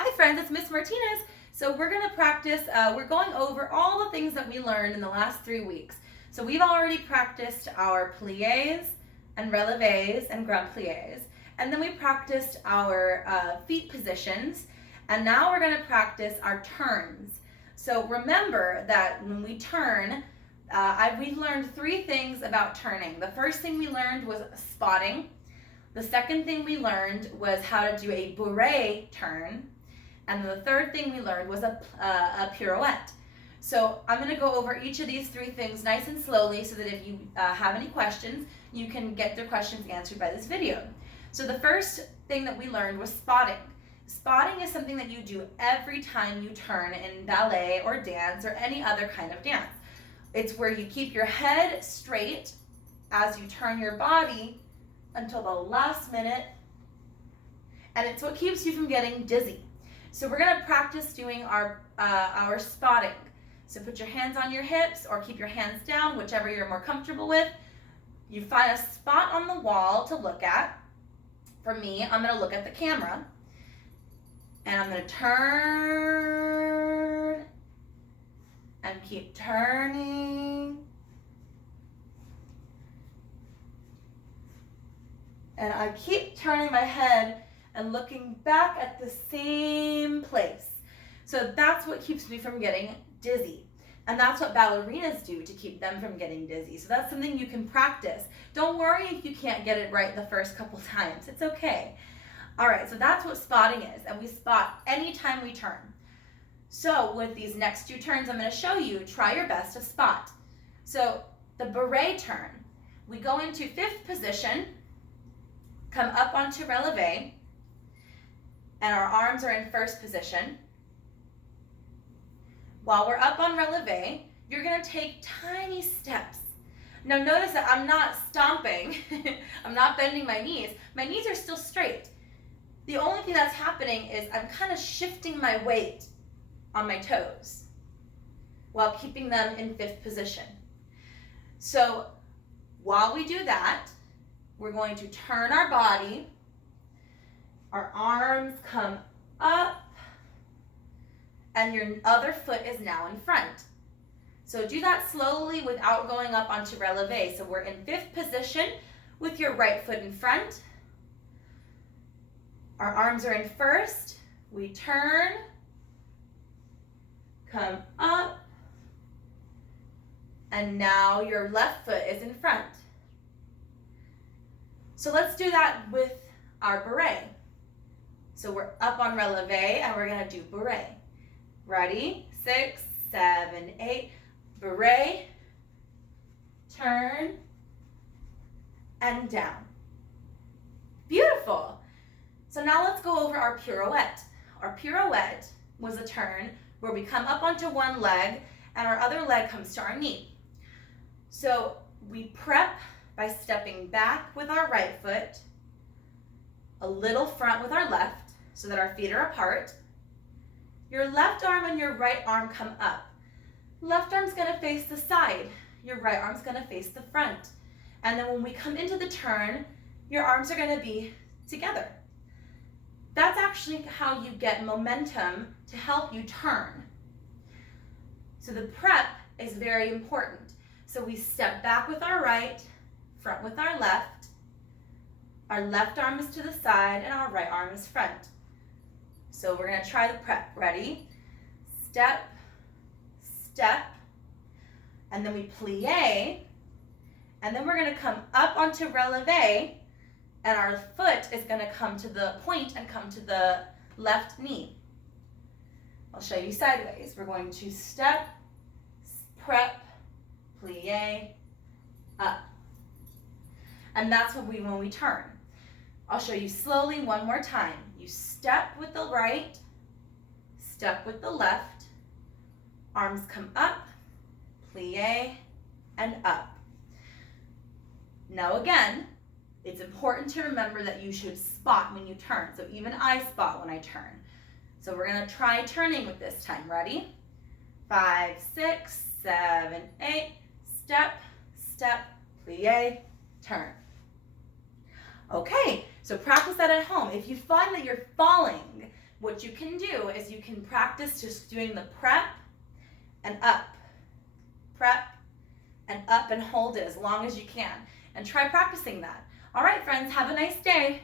Hi friends, it's Miss Martinez. So we're going to practice, we're going over all the things that we learned in the last 3 weeks. So we've already practiced our pliés and relevés and grand pliés. And then we practiced our feet positions. And now we're going to practice our turns. So remember that when we turn, we learned 3 things about turning. The first thing we learned was spotting. The second thing we learned was how to do a bourrée turn. And the third thing we learned was a pirouette. So I'm going to go over each of these 3 things nice and slowly so that if you have any questions, you can get their questions answered by this video. So the first thing that we learned was spotting. Spotting is something that you do every time you turn in ballet or dance or any other kind of dance. It's where you keep your head straight as you turn your body until the last minute, and it's what keeps you from getting dizzy. So we're going to practice doing our spotting. So put your hands on your hips or keep your hands down, whichever you're more comfortable with. You find a spot on the wall to look at. For me, I'm going to look at the camera, and I'm going to turn and keep turning. And I keep turning my head and looking back at the same place. So that's what keeps me from getting dizzy. And that's what ballerinas do to keep them from getting dizzy. So that's something you can practice. Don't worry if you can't get it right the first couple times. It's okay. All right, so that's what spotting is. And we spot anytime we turn. So with these next 2 turns I'm going to show you, try your best to spot. So the bourrée turn, we go into 5th position, come up onto relevé, and our arms are in 1st position. While we're up on relevé, you're going to take tiny steps. Now notice that I'm not stomping, I'm not bending my knees. My knees are still straight. The only thing that's happening is I'm kind of shifting my weight on my toes while keeping them in 5th position. So while we do that, we're going to turn our body. Our arms come up, and your other foot is now in front. So do that slowly without going up onto relevé. So we're in 5th position with your right foot in front. Our arms are in 1st. We turn, come up, and now your left foot is in front. So let's do that with our bourrée. So we're up on relevé and we're going to do bourrée. Ready? 6, 7, 8. Bourrée, turn, and down. Beautiful. So now let's go over our pirouette. Our pirouette was a turn where we come up onto one leg and our other leg comes to our knee. So we prep by stepping back with our right foot, a little front with our left so that our feet are apart. Your left arm and your right arm come up. Left arm's going to face the side. Your right arm's going to face the front. And then when we come into the turn, your arms are going to be together. That's actually how you get momentum to help you turn. So the prep is very important. So we step back with our right, front with our left arm is to the side, and our right arm is front. So we're going to try the prep. Ready? Step, step, and then we plie, and then we're going to come up onto relevé, and our foot is going to come to the point and come to the left knee. I'll show you sideways. We're going to step, prep, plie, up. And that's when we turn. I'll show you slowly one more time. You step with the right, step with the left, arms come up, plie, and up. Now again, it's important to remember that you should spot when you turn. So even I spot when I turn. So we're going to try turning with this time. Ready? 5, 6, 7, 8. Step, step, plie, turn. Okay, so practice that at home. If you find that you're falling what you can do is you can practice just doing the prep and up, and hold it as long as you can. And try practicing that. All right, friends, have a nice day.